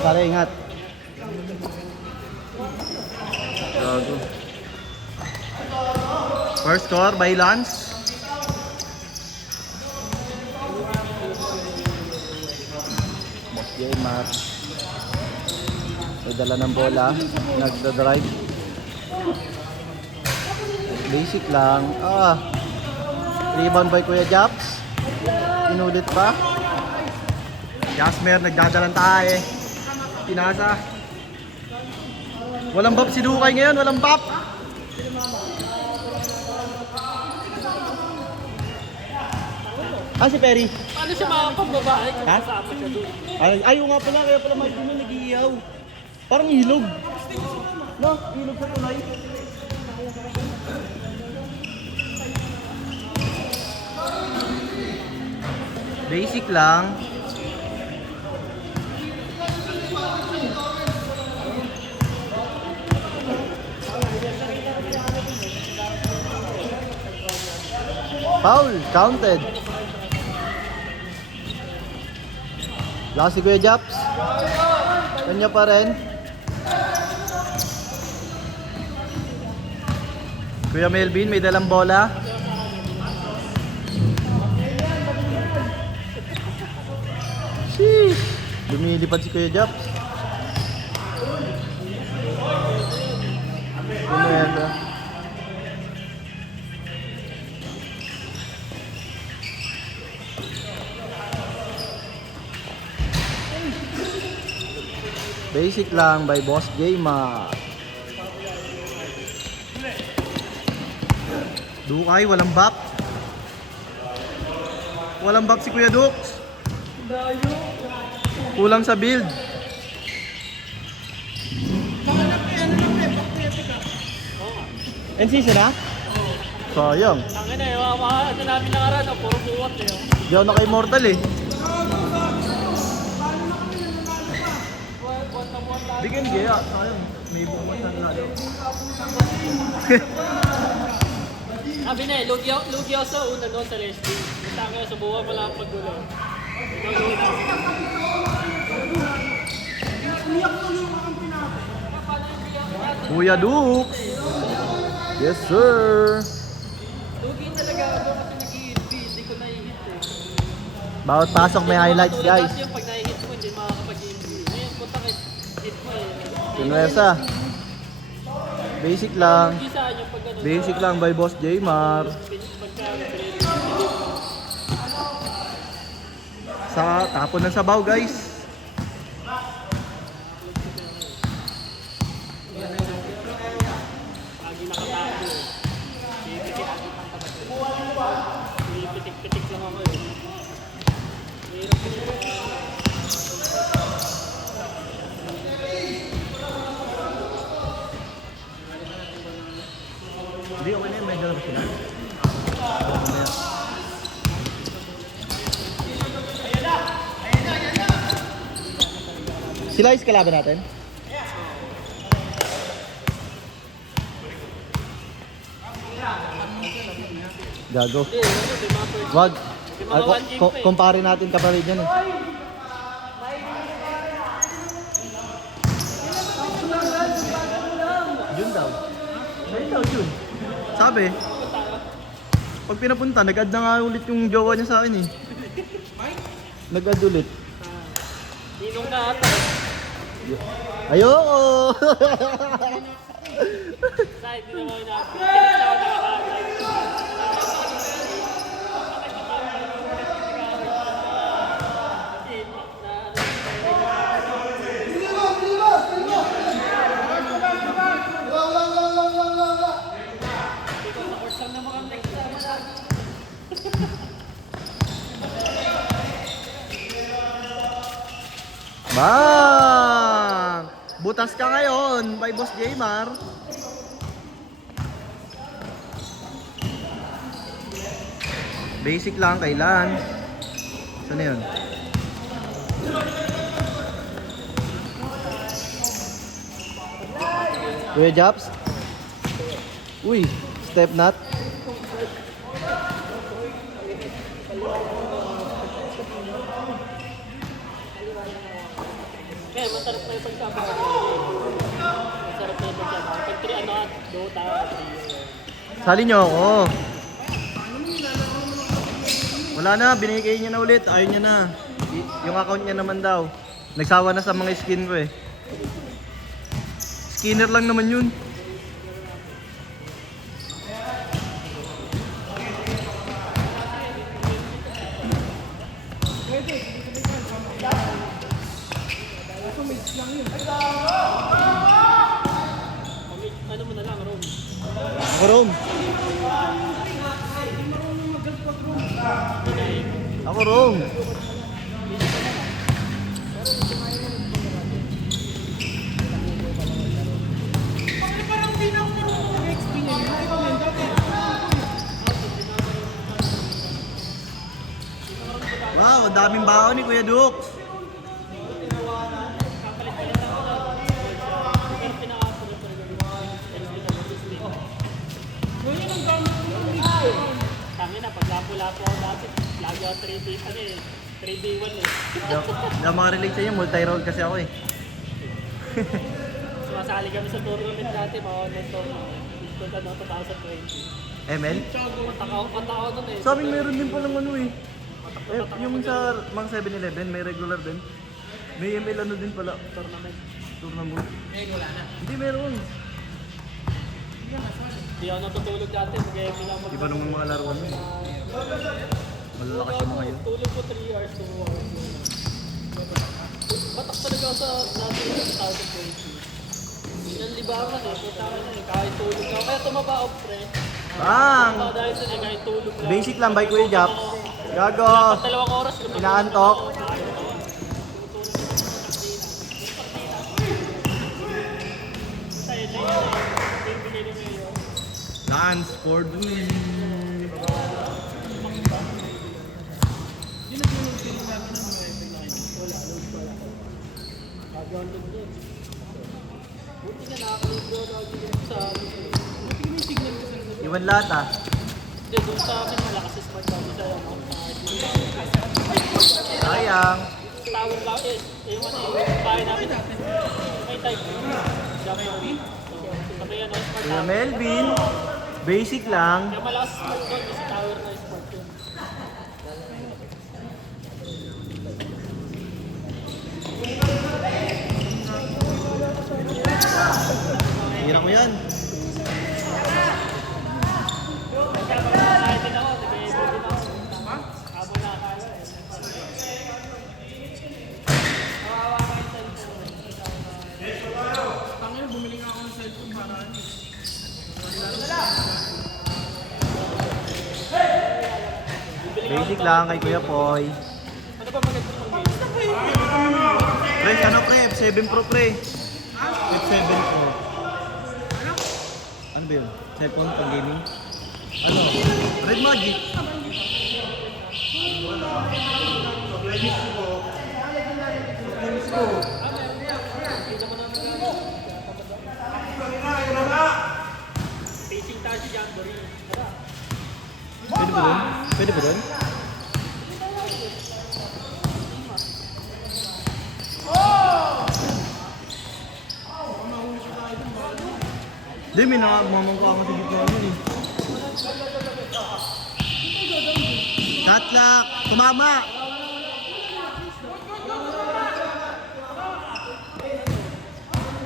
Easy pare, ingat. Gago. First score by Lance. Gamer. May dala ng bola. Nagda-drive. Basic lang. Rebound by Kuya Japs. Inulit pa. Jasmer, nagdadalang tayo eh. Pinasa. Walang bap si Dukay ngayon. Walang bap. Si Perry. Paano siya makapagbabae kung Ha? kasama siya doon? Ayaw nga pala, kaya pala may dumi nag-iiyaw. Parang ilog. No, ilog sa tulay. Basic lang. Foul, counted. Last si Kuya Japs. Kanya pa rin. Kuya Melvin, may dalang bola. Sheesh. Lumilipad si Kuya Japs. Pumerda. Basic lang by Boss Gamer. Dukay, walang back. Walang back si Kuya Dux. Kulang sa build. NCC na? Sayang. Tangin na yung mga ano namin nakaraan, puro buwat eh. Di ako naka-immortal eh. Bigyan gaya. Sayang. May buwan na lalo. Sabi na eh, lugi ako sa una doon sa Leslie. Tangin sa buwan wala ang paggulo. Kuya Dux. Yes sir. Lugi talaga ako kasi nag-i-hit, hindi ko na-hit eh. Bawat pasok may highlights guys. Dati yung pag na-hit mo, hindi makakapag-hit. Ngayon, punta hit mo eh. Pinwersa. Basic lang. Lugi saan yung pag ano. Basic lang by Boss Jaymar. Sa tapon ng sabaw guys. Lagi nakatago eh. Pitik-pitik lang ako eh. Hindi ako na yun, may dalawa sila. Sila is kalaban natin? Gago. Wag. Kumpare natin kapalit yan eh. Yun daw. Yun daw yun. Sabi. Pag pinapunta, nag-add na nga ulit yung jowa niya sa akin eh. Nag-add ulit. Ninong na ata. Ayoko! Side, hindi naman natin. Bang! Butas ka ngayon by Boss Jaymar. Basic lang kay Lance. Saan na yun? Kuya Japs? Uy, step nut. Kaya masarap na yung pagsabaw. Masarap na yung pagsabaw. Pag 3 ano, Dota, 3. Sali nyo ako. Wala na, binigay niya na ulit. Ayaw niya na. Yung account niya naman daw. Nagsawa na sa mga skin ko eh. Skinner lang naman yun. Ano mo na lang, Rom? Ako Rome. Ako Rome. Wow, ang daming baon ni Kuya Duk. Tangin na, pag lapo-lapo ako dati, lagi ako 3D, ano eh, 3D1 eh. Hindi ako makarelate sa inyo, multi-role kasi ako eh. Sumasali kami sa tournament dati, mga online tournament. Ito na 2020. ML? Kanta ako nun eh. Sa amin meron din palang ano eh. Yung sa mga 7-Eleven, may regular din. May ML ano din pala. Tournament. Tournament. Wala na. Hindi meron. Hindi ako natutulog dati, mag-ML lang Iba naman mga laruan mo eh. Malalakas yung mga yun. Tulog ko 3 hours, 2 hours. Batak talaga ako sa dati 2020. Yung libangan eh, punta ka na eh, kahit tulog ako. Kaya tumaba ako, pre. Bang! Dahil sa kahit tulog lang. Basic lang by Kuya Jap. Gago! Pag 2 oras, Inaantok. Sa'yo na yun eh. Yung binili mo yun. Lance for the win. Gagawin doon. Buti nga nakakalibro lagi din sa amin. Buti nga may signal ko sa Iwan lahat ah. Hindi, doon sa amin malakas yung smart card sa ano. Sayang. Tower lang eh. Yung ano yung bahay namin. May type. Dami yung win. Sabi yan ang smart Kuya tower. Melvin. Basic lang. Kaya malakas smart card kasi tower na smart yun. Hirap mo yan. Kahit din ako, nag-e-able din ako. Habol na tayo eh. Tangin, bumili nga ako ng cellphone para ano. Basic lang kay Kuya Poy. Ano ba maganda ng game? Pre, ano pre? F7 Pro pre. F7 Pro. Ano ba yun? Cellphone pang gaming? Ano? Red Magic. Facing tayo si Jamboree. Tara. Pwede ba doon? Pwede ba doon? Hindi, may namamangka ako sa gitna yun eh. Shot clock! Tumama!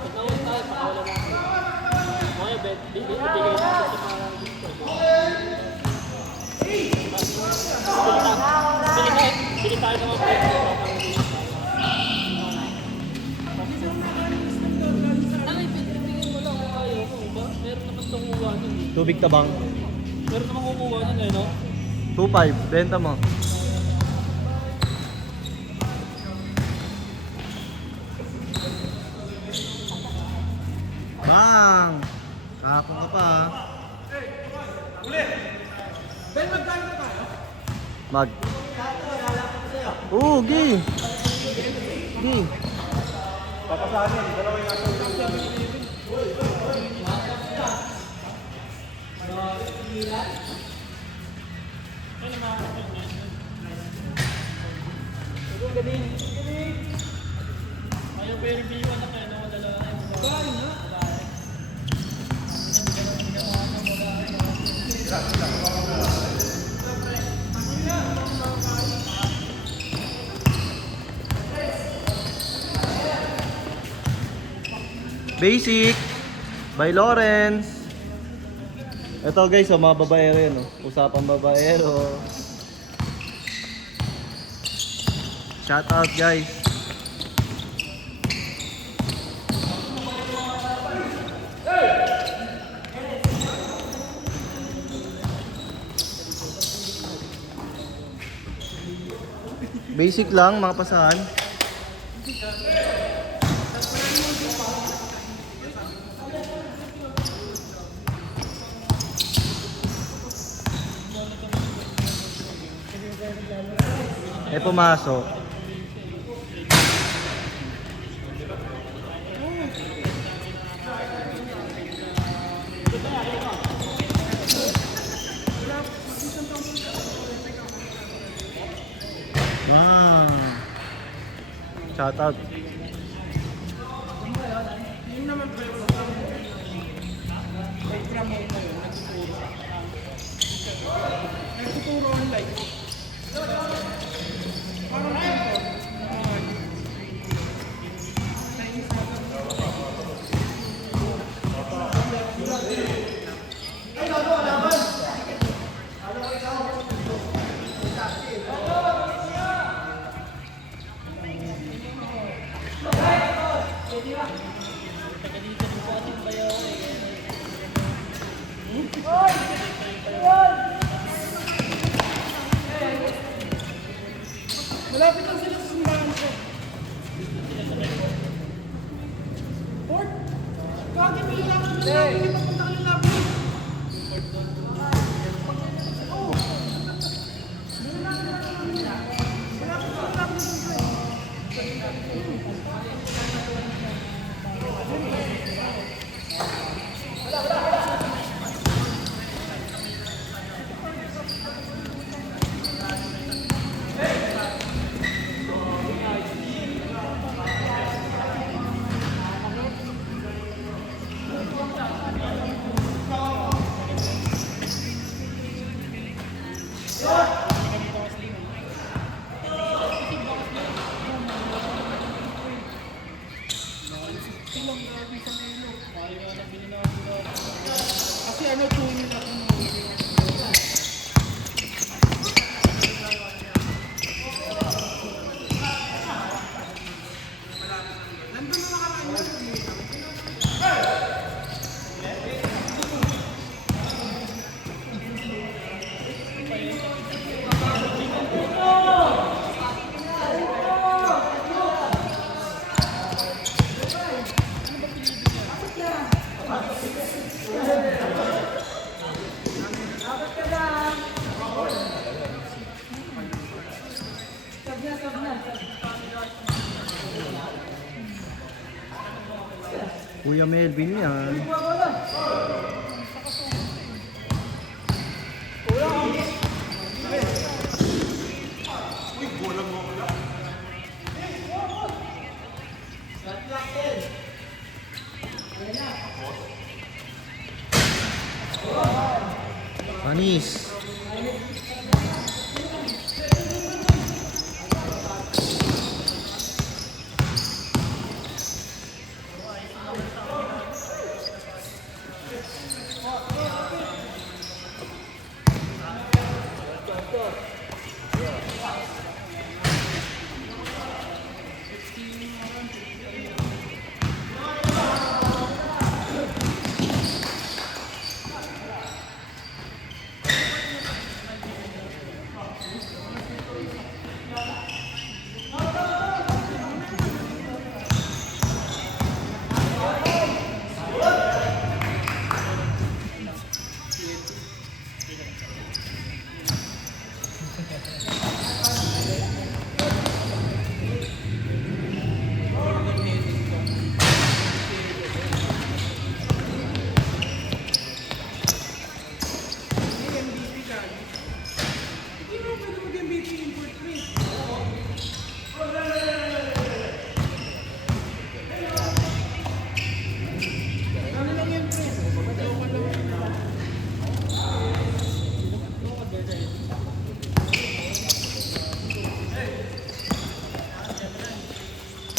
Pag nauna tayo, pakawala natin. Okay, bet. Bibigay natin sa mga Bili tayo ng mga pwede. Ano, ibigay mo lang kung ayaw mo, ba? Meron naman itong kukuha nun eh. Tubig tabang. Meron naman kukuha nun eh, no? 2.5. Benta mo. Bang! Kapong ka pa ah. Ben, magkano na tayo? Mag. Oo, gi. Gi. Papasahin, dalawa yung aso. Ayaw ko Basic by Lawrence. Ito guys, oh, mga babaero yan. Oh. Usapang babaero. Shout out guys. Basic lang mga pasahan. Pumasok. Wow. Shout out. Yung naman pa yung program mo na yun, nagtuturo. Nagtuturo online. Parang malapit lang sila sa simbahan ko. Port? Kagi may ilangan ng labi. Hindi papunta ka ng labi. Oo. Malapit lang ang labi ng simbahan. Kasi ano, tuwing na Kuya Melvin yan. Panis.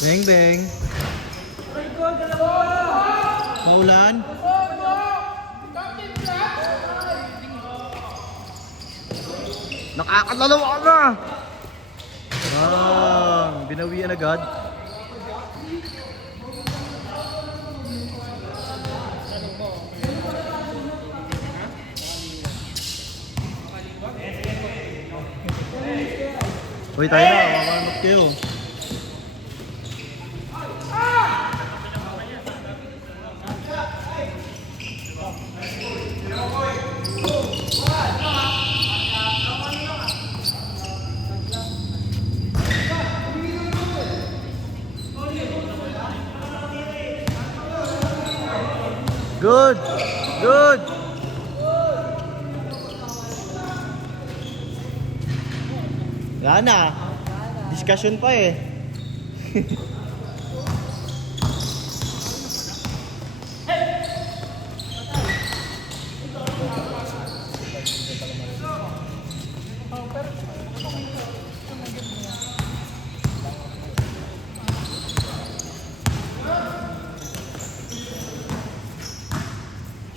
Bang bang. Ay, ko, dalawa! Paulan. Nakakadalawa ka na! Binawian agad. Uy, tayo na. Makakalap kayo. Good! Good! Wala na. Discussion pa eh.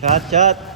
Shot, shot.